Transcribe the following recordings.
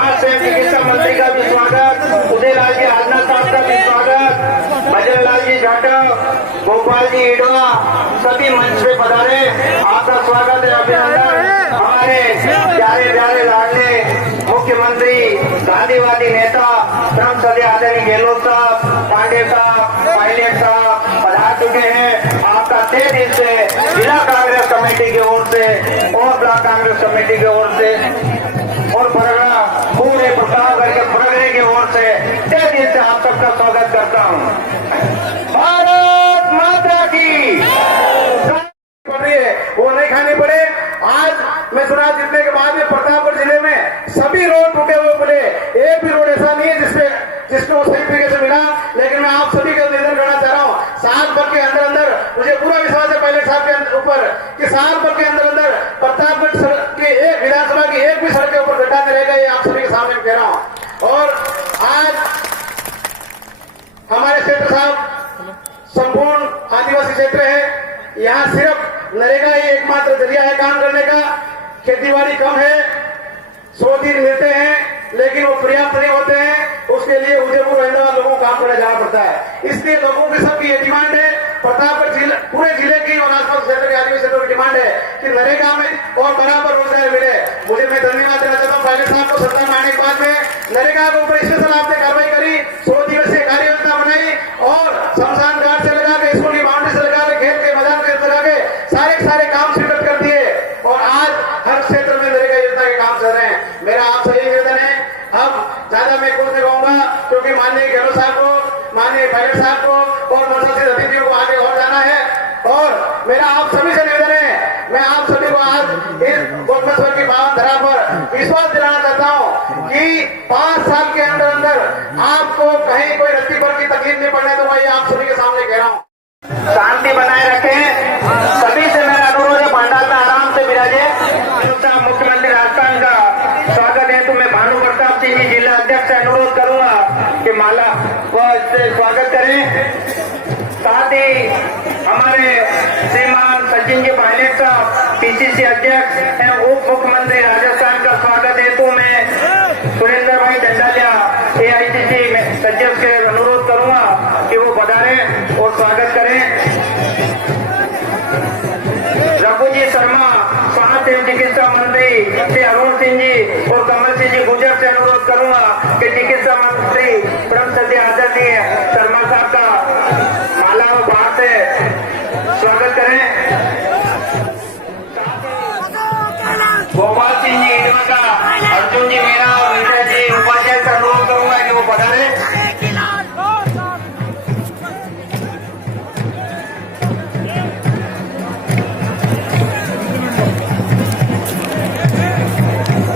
समाज से चिकित्सा मंत्री का भी स्वागत, उदयलाल जी राजनाथ साहब का भी स्वागत, भजनलाल जी जाटव, गोपाल जी ईडवा, सभी मंच पे पधारे, आपका स्वागत है, अभिनंदन। हमारे प्यारे प्यारे लाडले मुख्यमंत्री, गांधीवादी नेता, श्रम सदस्य आदरणीय गहलोत साहब, पांडे साहब, पायलट साहब पधार चुके हैं। आपका तहे दिल से जिला कांग्रेस कमेटी की ओर से और ब्लॉक कांग्रेस कमेटी की ओर से और परगना पूरे प्रतापगढ़ के परगने की ओर से तहे दिल से आप सबका स्वागत करता हूँ। भारत माता की पड़ रही है वो नहीं खानी पड़े। आज मैं चुनाव जीतने के बाद में प्रतापगढ़ जिले में सभी रोड टूटे हुए पड़े, एक भी रोड ऐसा नहीं है जिसको सही तरीके से मिला। लेकिन मैं आप सभी का निवेदन करना चाह रहा हूँ, साल भर के अंदर अंदर मुझे पूरा विश्वास है पायलट साहब के ऊपर कि साल भर के अंदर अंदर प्रतापगढ़ की एक विधानसभा की एक भी सड़क के ऊपर गड्ढा नहीं रहेगा, ये आप सभी के सामने कह रहा हूँ। और आज हमारे क्षेत्र साहब संपूर्ण आदिवासी क्षेत्र है, यहाँ सिर्फ नरेगा ही एकमात्र जरिया है काम करने का। खेतीबाड़ी कम है, 100 दिन मिलते हैं लेकिन वो पर्याप्त नहीं होते हैं, उसके लिए उदयपुर रहने वाले लोगों को काम करने जाना पड़ता है। इसलिए लोगों की सबकी ये डिमांड है, प्रतापगढ़ जिले पूरे जिले की और आसपास क्षेत्र के आदिवासी क्षेत्रों की डिमांड है कि नरेगा में और बराबर रोजगार मिले। मुझे मैं धन्यवाद देना चाहता हूँ पायलट साहब को, सत्ता में आने के बाद में नरेगा के ऊपर स्पेशल आपने कार्रवाई करी, 100 दिवसीय कार्य योजना बनाई और शमशान घाट से लगा के स्कूल की बाउंड्री से लगा के खेत के मैदान से लगा के सारे काम स्वीकृत कर दिए और आज हर क्षेत्र में नरेगा योजना के काम चल रहे हैं। मेरा आप सही निवेदन है, अब ज्यादा मैं कुछ नहीं कहूंगा क्योंकि माननीय गहलोत साहब को, माननीय पायलट साहब को और मनोरंजन अतिथियों को आगे और जाना है। और मेरा आप सभी से निवेदन है, मैं आप सभी को आज इस गोलमेश्वर की पावन धरा पर विश्वास दिलाना चाहता हूँ कि 5 साल के अंदर अंदर आपको कहीं कोई रत्ती भर की तकलीफ नहीं पड़ने दूंगा, ये आप सभी के सामने कह रहा हूँ। शांति बनाए रखें, सभी से मेरा अनुरोध है पंडाल में आराम से विराजे। मुख्यमंत्री राजस्थान का स्वागत है तो मैं भानु प्रताप सिंह जी जिला अध्यक्ष से अनुरोध करूंगा कि माला व इससे स्वागत करें। साथ ही हमारे श्रीमान सचिन जी पायलट साहब पीसीसी अध्यक्ष एवं उप मुख्यमंत्री राजस्थान का स्वागत हेतु मैं सुरेंद्र भाई डंडालिया AICC सचिव से अनुरोध करूंगा कि वो पधारें और स्वागत करें। रघुजी शर्मा स्वास्थ्य एवं चिकित्सा मंत्री श्री अरुण सिंह जी और कमल सिंह जी गुजर से अनुरोध करूंगा कि चिकित्सा मंत्री परम सत्य आदरणीय शर्मा साहब का माला व बाहर से स्वागत करें। गोपाल सिंह जी ईडवा का अर्जुन जी मीणा और विजय जी उपाध्याय से अनुरोध करूंगा कि वो पधारे।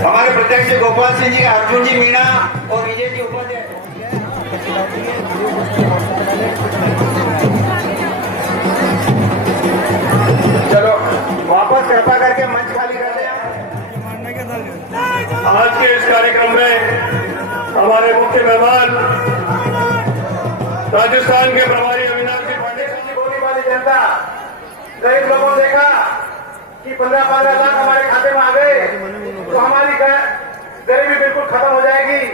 हमारे प्रत्यक्ष गोपाल सिंह जी, अर्जुन जी मीणा और विजय जी उपाध्याय। चलो वापस कृपा करके मंच खाली कर दें। आज के इस कार्यक्रम में हमारे मुख्य मेहमान राजस्थान के प्रभारी अविनाश जी पांडे जी। गोली वाली जनता, गरीब लोगों ने देखा कि 15-15 लाख हमारे खाते में आ गए तो हमारी गरीबी बिल्कुल खत्म हो जाएगी,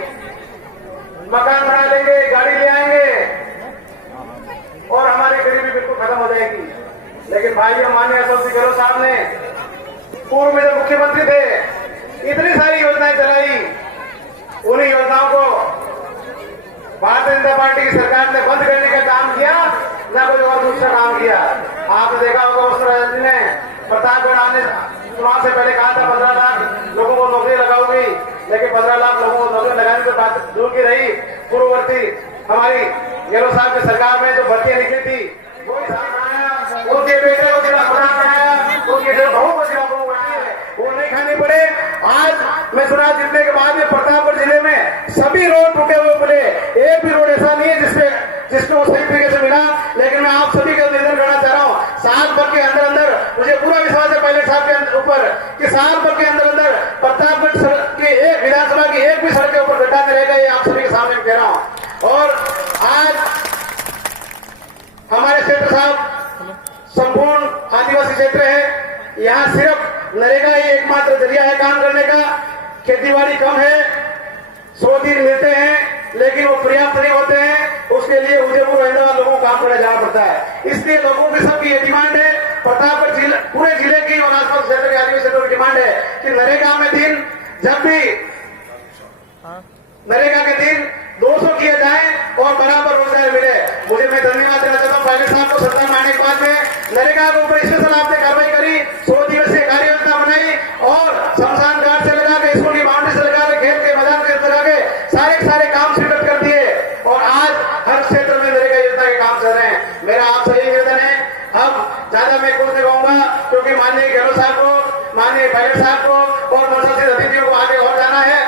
मकान बना लेंगे, गाड़ी ले आएंगे और हमारी गरीबी बिल्कुल खत्म हो जाएगी। लेकिन भाई माननीय अशोक जी गहलोत साहब ने पूर्व में जब मुख्यमंत्री थे इतनी सारी योजनाएं चलाई, उन्हीं योजनाओं को भारतीय जनता पार्टी की सरकार ने बंद करने का काम किया, न कोई और दूसरा काम किया। आपने देखा होगा उस ने प्रतापगढ़ आने चुनाव से पहले कहा था 15 लाख लोगों को नौकरी लगाऊंगी, लेकिन 15 लाख लोगों को नौकरी लगाने से बात दूर की रही। पूर्ववर्ती हमारी गहलोत साहब की सरकार में जो भर्तियां निकली थी वो उनके बेटे को जिला प्रधान बनाया, उनके बहू को जिला प्रमुख बनाया, वो नहीं खानी पड़े। आज मैं चुनाव जीतने के बाद में प्रतापगढ़ जिले में सभी रोड टूटे हुए पड़े, एक भी रोड ऐसा नहीं है जिसको सही तरीके से मिला। लेकिन मैं आप सभी का निवेदन करना चाह रहा हूँ, साल भर के अंदर अंदर मुझे पूरा विश्वास है पायलट साहब के ऊपर कि साल भर के अंदर अंदर प्रतापगढ़ की एक विधानसभा की एक भी सड़क के ऊपर गड्ढा नहीं रहेगा, ये आप सभी के सामने कह रहा हूँ। और आज हमारे क्षेत्र साहब संपूर्ण आदिवासी क्षेत्र है, यहाँ सिर्फ नरेगा ही एकमात्र जरिया है काम करने का। खेतीबाड़ी कम है, 100 दिन मिलते हैं लेकिन वो पर्याप्त नहीं होते हैं। उसके लिए उदयपुर अहमदाबाद लोगों को काम करने जाना पड़ता है। इसलिए लोगों की सबकी ये डिमांड है, प्रतापगढ़ जिले, पूरे जिले की और आसपास क्षेत्र के आदिवासी क्षेत्रों की डिमांड है कि नरेगा में दिन, जब भी नरेगा के दिन 200 किए जाए और बराबर रोजगार मिले। मुझे मैं धन्यवाद देना चाहता हूँ पायलट साहब को। सत्ता में आने के बाद में नरेगा के ऊपर स्पेशल आपने कार्रवाई करी, 100 दिवसीय कार्य योजना बनाई और शमशान घाट से लगा के, स्कूल की बाउंड्री से लगा के, खेत के मैदान से लगा के सारे काम स्वीकृत कर दिए और आज हर क्षेत्र में नरेगा योजना के काम चल रहे हैं। मेरा आप सभी निवेदन है, अब ज्यादा मैं कुछ नहीं कहूंगा क्योंकि माननीय गहलोत साहब को, माननीय पायलट साहब को और मनसासित अतिथियों को आगे और जाना है।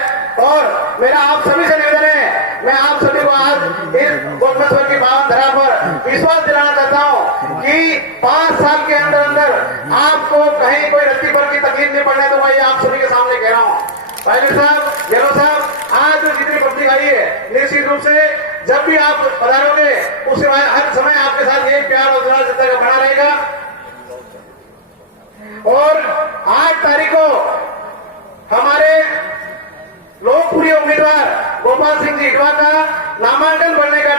और मेरा आप सभी से निवेदन है, मैं आप सभी को आज इस गोपनेश्वर की पावन धरा पर विश्वास दिलाना चाहता हूं कि 5 साल के अंदर अंदर आपको कहीं कोई रत्ती भर की तकलीफ नहीं पड़ने दूंगा। ये आप सभी के सामने कह रहा हूं। पायलट साहब, गहलोत साहब, आज जो जितनी पब्लिक आई है, निश्चित रूप से जब भी आप पधारोगे उसके बाद हर समय आपके साथ ये प्यार और दुलार सत्ता का बना रहेगा। और 8 तारीख को हमारे लोकप्रिय उम्मीदवार गोपाल सिंह जी इटवा का नामांकन भरने का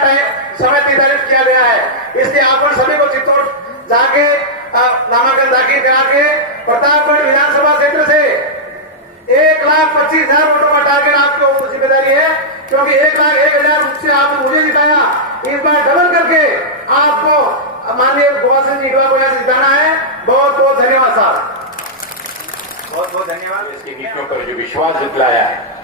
समय निर्धारित किया गया है। इसलिए आप सभी को चित्तौड़ जाके नामांकन दाखिल करा के प्रतापगढ़ विधानसभा क्षेत्र से 1,25,000 वोटों का टारगेट आपके ऊपर जिम्मेदारी है, क्योंकि 1,01,000 से आपने मुझे जिताया, इस बार डबल करके आपको माननीय गोपाल सिंह जी इटवा को यहां से जिताना है। बहुत बहुत धन्यवाद साहब, बहुत बहुत धन्यवाद। इसकी नीतियों पर जो विश्वास जताया है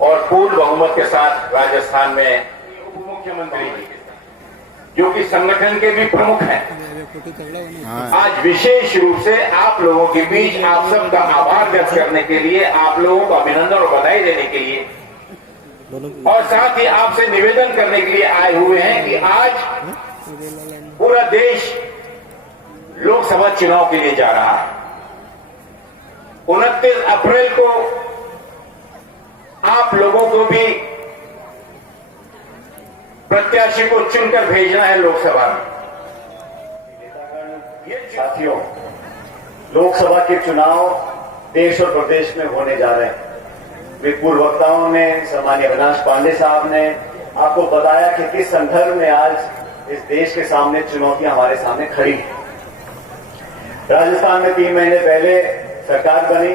और पूर्ण बहुमत के साथ राजस्थान में उप मुख्यमंत्री जी जो कि संगठन के भी प्रमुख हैं, आज विशेष रूप से आप लोगों के बीच आप सबका आभार व्यक्त करने के लिए, आप लोगों को अभिनंदन और बधाई देने के लिए और साथ ही आपसे निवेदन करने के लिए आए हुए हैं कि आज पूरा देश लोकसभा चुनाव के लिए जा रहा है। 29 अप्रैल को आप लोगों को भी प्रत्याशी को चुनकर भेजना है लोकसभा में। साथियों, लोकसभा के चुनाव देश और प्रदेश में होने जा रहे हैं। वे पूर्व वक्ताओं ने, सम्मानीय अविनाश पांडे साहब ने आपको बताया कि किस संदर्भ में आज इस देश के सामने चुनौतियां हमारे सामने खड़ी हैं। राजस्थान में 3 महीने पहले सरकार बनी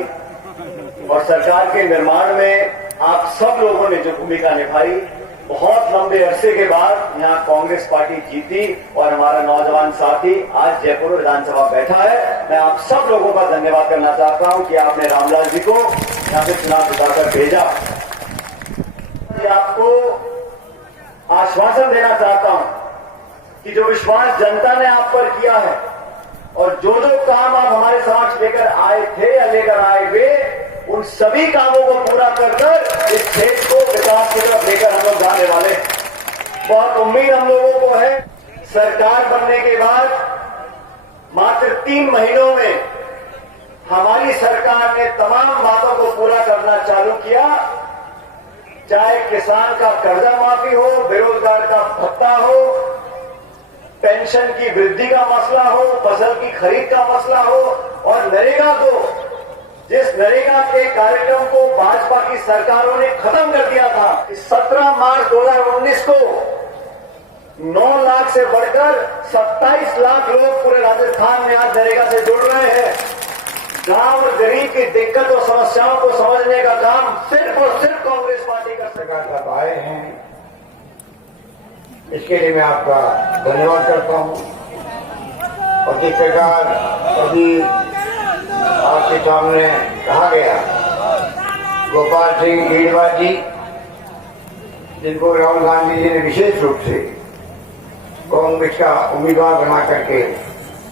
और सरकार के निर्माण में आप सब लोगों ने जो भूमिका निभाई, बहुत लंबे अरसे के बाद यहां कांग्रेस पार्टी जीती और हमारा नौजवान साथी आज जयपुर विधानसभा बैठा है। मैं आप सब लोगों का धन्यवाद करना चाहता हूं कि आपने रामलाल जी को यहां से चुनाव जिताकर भेजा। आपको आश्वासन देना चाहता हूं कि जो विश्वास जनता ने आप पर किया है और जो जो काम आप हमारे समक्ष लेकर आए थे या लेकर आए वे, उन सभी कामों को पूरा कर इस देश को विकास की तरफ लेकर हम लोग जाने वाले हैं। बहुत उम्मीद हम लोगों को है। सरकार बनने के बाद मात्र 3 महीनों में हमारी सरकार ने तमाम बातों को पूरा करना चालू किया, चाहे किसान का कर्जा माफी हो, बेरोजगार का भत्ता हो, पेंशन की वृद्धि का मसला हो, फसल की खरीद का मसला हो और नरेगा को, जिस नरेगा के कार्यक्रम को भाजपा की सरकारों ने खत्म कर दिया था, 17 मार्च 2019 को 9 लाख से बढ़कर 27 लाख लोग पूरे राजस्थान में आज नरेगा से जुड़ रहे हैं। गांव और गरीब की दिक्कत और समस्याओं को समझने का काम सिर्फ और सिर्फ कांग्रेस पार्टी कर सकेगा। आप आए हैं, इसके लिए मैं आपका धन्यवाद करता हूं। और जिस प्रकार अभी आपके सामने कहा गया, गोपाल सिंह इटवा जी, जिनको राहुल गांधी जी ने विशेष रूप से कांग्रेस का उम्मीदवार बना करके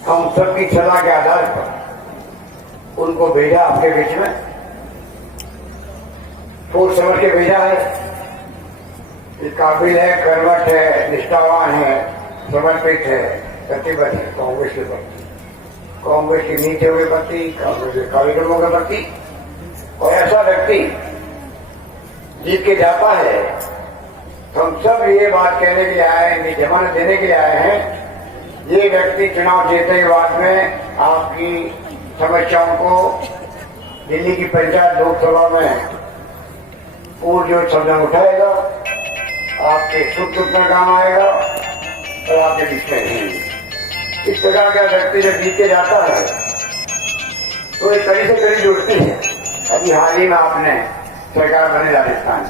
हम सबकी सलाह के आधार पर उनको भेजा आपके बीच में, सोच समझ के भेजा है। ये काबिल है, कर्मठ है, निष्ठावान है, समर्पित है, प्रतिबद्ध है कांग्रेस के प्रति, कांग्रेस की नीतियों के प्रति, कांग्रेस के कार्यक्रमों के प्रति। और ऐसा व्यक्ति जीत के जाता है, हम सब ये बात कहने के लिए आए हैं, जमानत देने के लिए आए हैं, ये व्यक्ति चुनाव जीतने के बाद में आपकी समस्याओं को दिल्ली की पंचायत लोकसभा में वो जो कदम उठाएगा आपके सुख दुख में काम आएगा और आपके बीच में नहीं। इस प्रकार का व्यक्ति जब जीते जाता है तो एक कड़ी से कड़ी जुड़ती है। अभी हाल ही में आपने सरकार बने राजस्थान,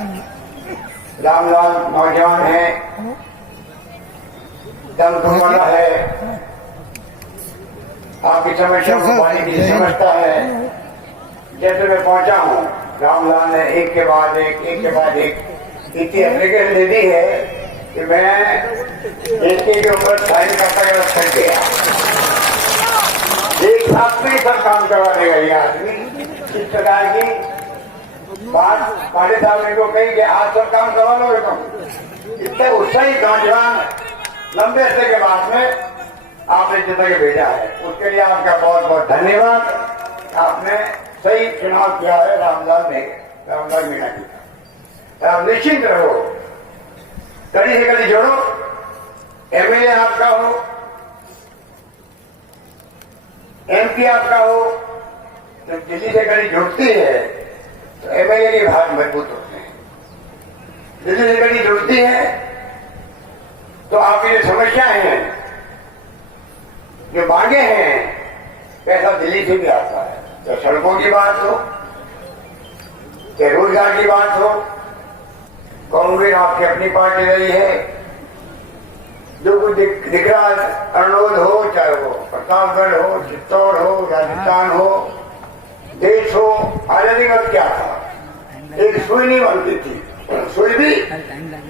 रामलाल नौजवान है, दम वाला है, आपकी समस्या को पानी की समझता है। जैसे मैं पहुंचा हूं, रामलाल ने एक के बाद एक इतनी एप्लीकेशन दे दी है कि मैं एक के ऊपर साइन करता थक गया। एक साथ में सब काम करवा देगा ये आदमी। इस प्रकार की बात पांडे साहब ने को कही कि आज सब काम करवा लो तुम। इतने उत्साही नौजवान लंबे अरसे के बाद में आपने जितना के भेजा है, उसके लिए आपका बहुत बहुत धन्यवाद। आपने सही चुनाव किया है रामलाल मीणा जी का। आप निश्चिंत रहो, कड़ी से कड़ी जोड़ो। एमएलए आपका हो, एमपी आपका हो, जब दिल्ली से कड़ी जुड़ती है तो एमएलए के भाग मजबूत होते हैं। दिल्ली से कड़ी जुड़ती है तो आपकी जो समस्याएं हैं, जो मांगे हैं, पैसा दिल्ली से भी आता है। तो सड़कों की बात हो, चाहे रोजगार की बात हो, कांग्रेस आपकी अपनी पार्टी रही है। जो कुछ दिख रहा है, अरनोद हो, चाहे वो प्रतापगढ़ हो, चित्तौड़ हो, राजस्थान हो, देश हो, आजादी वक्त क्या था, एक सुई नहीं बनती थी। सुई भी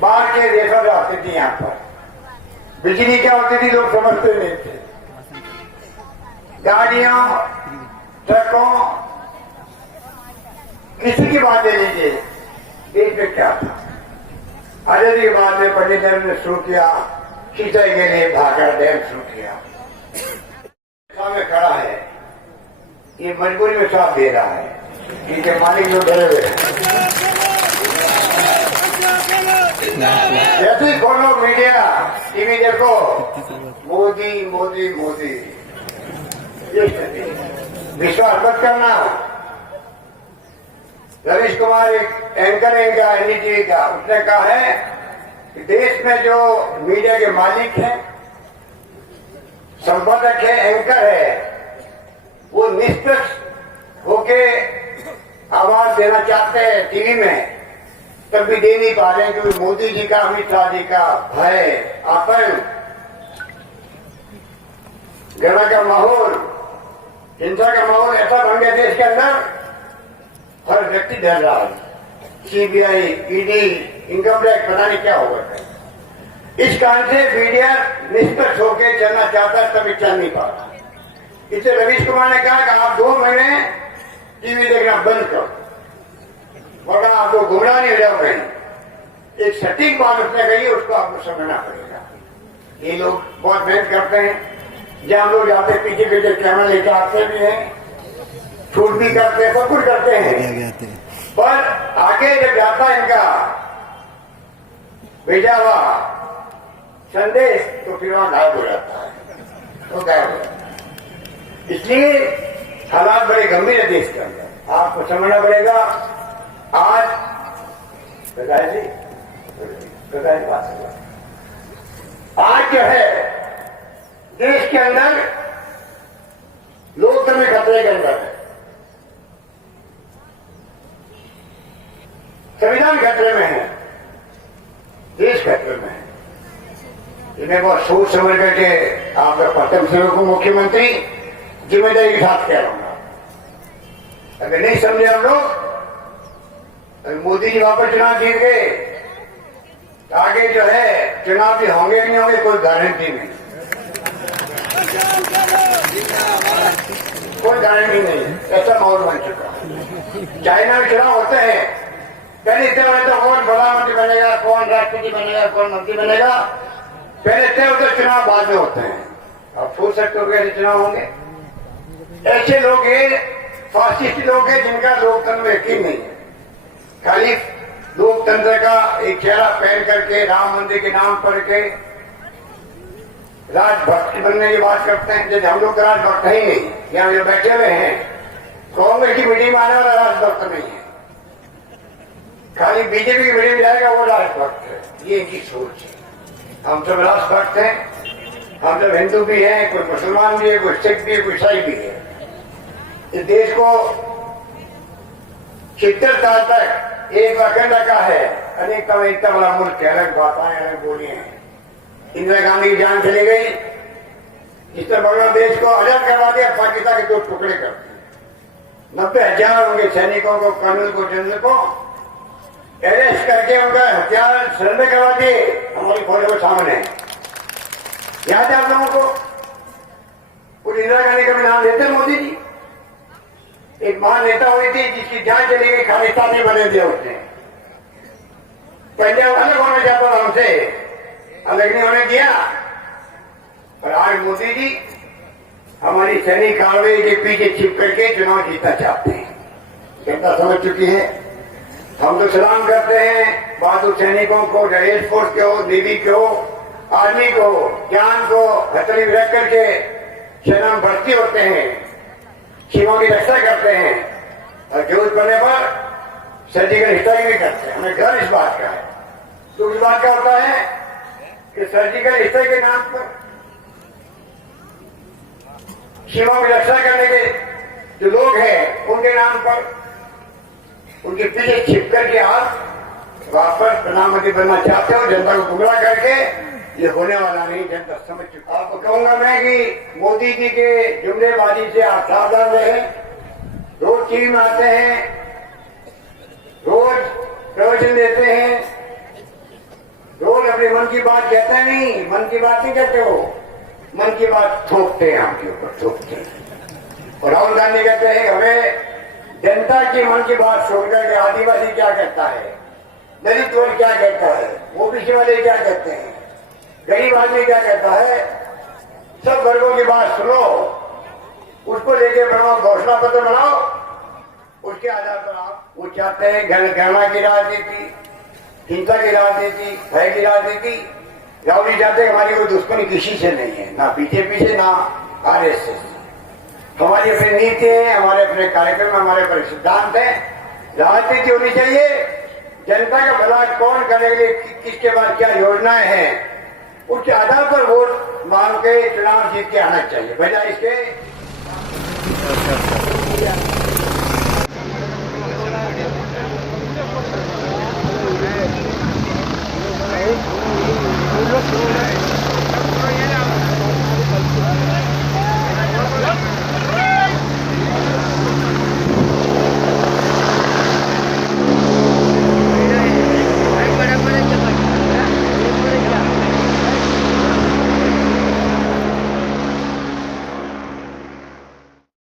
बाहर के देशों से आती थी। यहाँ पर बिजली क्या होती थी लोग समझते नहीं थे। गाड़ियों, ट्रकों, किसी की बात ले लीजिए, देश में क्या था। आजादी के बाद में पंडित नेहरू ने शुरू किया, सिंचाई के लिए भाखड़ा डैम शुरू किया। सामने खड़ा है, ये मजबूरी में साथ दे रहा है, इनके मालिक जो डरे हुए हैं। जैसे ही खोलो मीडिया, टीवी देखो, मोदी मोदी मोदी। विश्वास मत करना। रवीश कुमार एक एंकर है इनका, एनडीटीवी का, उसने कहा है कि देश में जो मीडिया के मालिक हैं, संपादक है, एंकर है, वो निष्पक्ष होके आवाज देना चाहते हैं टीवी में, तब भी दे नहीं पा रहे हैं क्योंकि मोदी जी का, अमित शाह जी का भय, आतंक, घृणा का माहौल, हिंसा का माहौल ऐसा बन गया देश के अंदर, हर व्यक्ति डर रहा है। सीबीआई, ईडी, इनकम टैक्स, पता नहीं क्या होगा। इस कारण से मीडिया निष्पक्ष होकर चलना चाहता है, तभी चल नहीं पा रहा। इससे रवीश कुमार ने कहा कि आप 2 महीने टीवी देखना बंद करो, वरना आपको गुमराह नहीं हो जाओगे। एक सटीक बात उसने कही, उसको आपको समझना पड़ेगा। ये लोग बहुत मेहनत करते हैं, जहां लोग जाते पीछे पीछे कैमरा लेकर आते भी हैं, शूट भी करते हैं, सब कुछ करते हैं, पर आगे जब जाता है इनका भेजा हुआ संदेश तो फिर वहां गायब हो जाता है, तो गायब हो जाता है। इसलिए हालात बड़े गंभीर है देश के अंदर, आपको समझना पड़ेगा। आज आज जो है देश के अंदर लोकतंत्र खतरे के अंदर है, संविधान खतरे में है, देश खतरे में है। इन्हें बहुत सोच समझ करके आपका प्रथम सेवक को मुख्यमंत्री जिम्मेदारी के साथ कह रहा हूं। अगर नहीं समझे हम लोग, मोदी जी वापस चुनाव जीत गए, आगे जो है चुनाव भी होंगे नहीं होंगे कोई गारंटी नहीं, कोई गारंटी नहीं। ऐसा माहौल बन चुका। चाइना में चुनाव होते हैं, पहले इतने बड़े तो कौन प्रधानमंत्री बनेगा, कौन राष्ट्रपति बनेगा, कौन मंत्री बनेगा, पहले इतने होते चुनाव बाद में होते हैं। आप सोच सकते हो कैसे चुनाव होंगे। ऐसे लोग हैं, फासिस्ट लोग हैं जिनका लोकतंत्र में यकीन नहीं है, खाली लोकतंत्र का एक चेहरा पहन करके राम मंदिर के नाम पढ़ के राजभक्त बनने की बात करते हैं। जैसे हम लोग राजभक्त है ही नहीं, यहाँ जो बैठे हुए हैं कांग्रेस की मीटिंग में आने वाला राजभक्त नहीं है। खाली बीजेपी की वीडियो में जाएगा वो राष्ट्रभक्त है, ये इनकी सोच है। हम सब राष्ट्रभक्त हैं, हम सब हिंदू भी हैं, कोई मुसलमान भी है, कोई सिख भी है, कोई ईसाई भी है। इस देश को 70 साल तक एक अखंड रखा है, अनेकता में एकता वाला मुल्क है, अलग भाषाएं अलग बोलियां हैं। इंदिरा गांधी की जान चली गई, इस तरह बांग्लादेश को आजाद करवा दिया, पाकिस्तान के 2 टुकड़े कर दिए। 90,000 उनके सैनिकों को, कर्नल को, जनरल को अरेस्ट करके उनका हथियार सरेंडर करवा दिए हमारी फौजों के सामने। याद है आप लोगों को? उस इंदिरा गांधी का भी नाम लेते मोदी जी। एक महान नेता हुई थी जिसकी जान चली गई, खालिस्तानी बने दिया उसने। पंजाब अलग होना चाहता था हमसे, अलग नहीं होने दिया। और आज मोदी जी हमारी सैनिक कार्रवाई के पीछे छिप करके चुनाव जीतना चाहते हैं। जनता समझ चुकी है। हम तो सलाम करते हैं बहादुर सैनिकों को, चाहे एयरफोर्स के हो, नेवी के हो, आर्मी को, जान को हथेली रख करके सेना में भर्ती होते हैं, सीमाओं की रक्षा करते हैं और जरूरत पड़ने पर सर्जिकल स्ट्राइक भी करते हैं। हमें गर्व इस बात का है। तो इस बात का होता है कि सर्जिकल स्ट्राइक के नाम पर सीमाओं की रक्षा करने के जो लोग हैं उनके नाम पर उनके पीछे छिप करके आप वापस प्रधानमंत्री बनना चाहते हो, जनता को गुमराह करके। ये होने वाला नहीं, जनता समझ चुकी। आपको कहूंगा मैं कि मोदी जी के जुमलेबाजी से आप सावधान रहें। रोज टीवी में आते हैं, रोज प्रवचन देते हैं, रोज अपने मन की बात कहते हैं। नहीं, मन की बात नहीं कहते हो, मन की बात थोपते हैं, आपके ऊपर थोपते हैं। और राहुल गांधी कहते हैं हमें जनता की मन की बात छोड़कर के आदिवासी क्या कहता है, दलित वर्ग क्या कहता है, ओबीसी वाले क्या कहते हैं, गरीब आदमी क्या कहता है, सब वर्गों की बात सुनो, उसको लेके बनाओ, घोषणा पत्र बनाओ, उसके आधार पर आप वो चाहते हैं गणना की राजनीति, हिंसा की राजनीति, भय की राजनीति। राहुल जी चाहते हैं हमारी कोई दुश्मनी किसी से नहीं है, ना बीजेपी से, ना आरएसएस। हमारी अपनी नीति है, हमारे अपने कार्यक्रम, हमारे अपने सिद्धांत है। राजनीति होनी चाहिए, जनता का भला कौन करेंगे, किसके बाद क्या योजनाएं हैं, उसके आधार पर वोट मांग के चुनाव जीत के आना चाहिए, बजाय इसके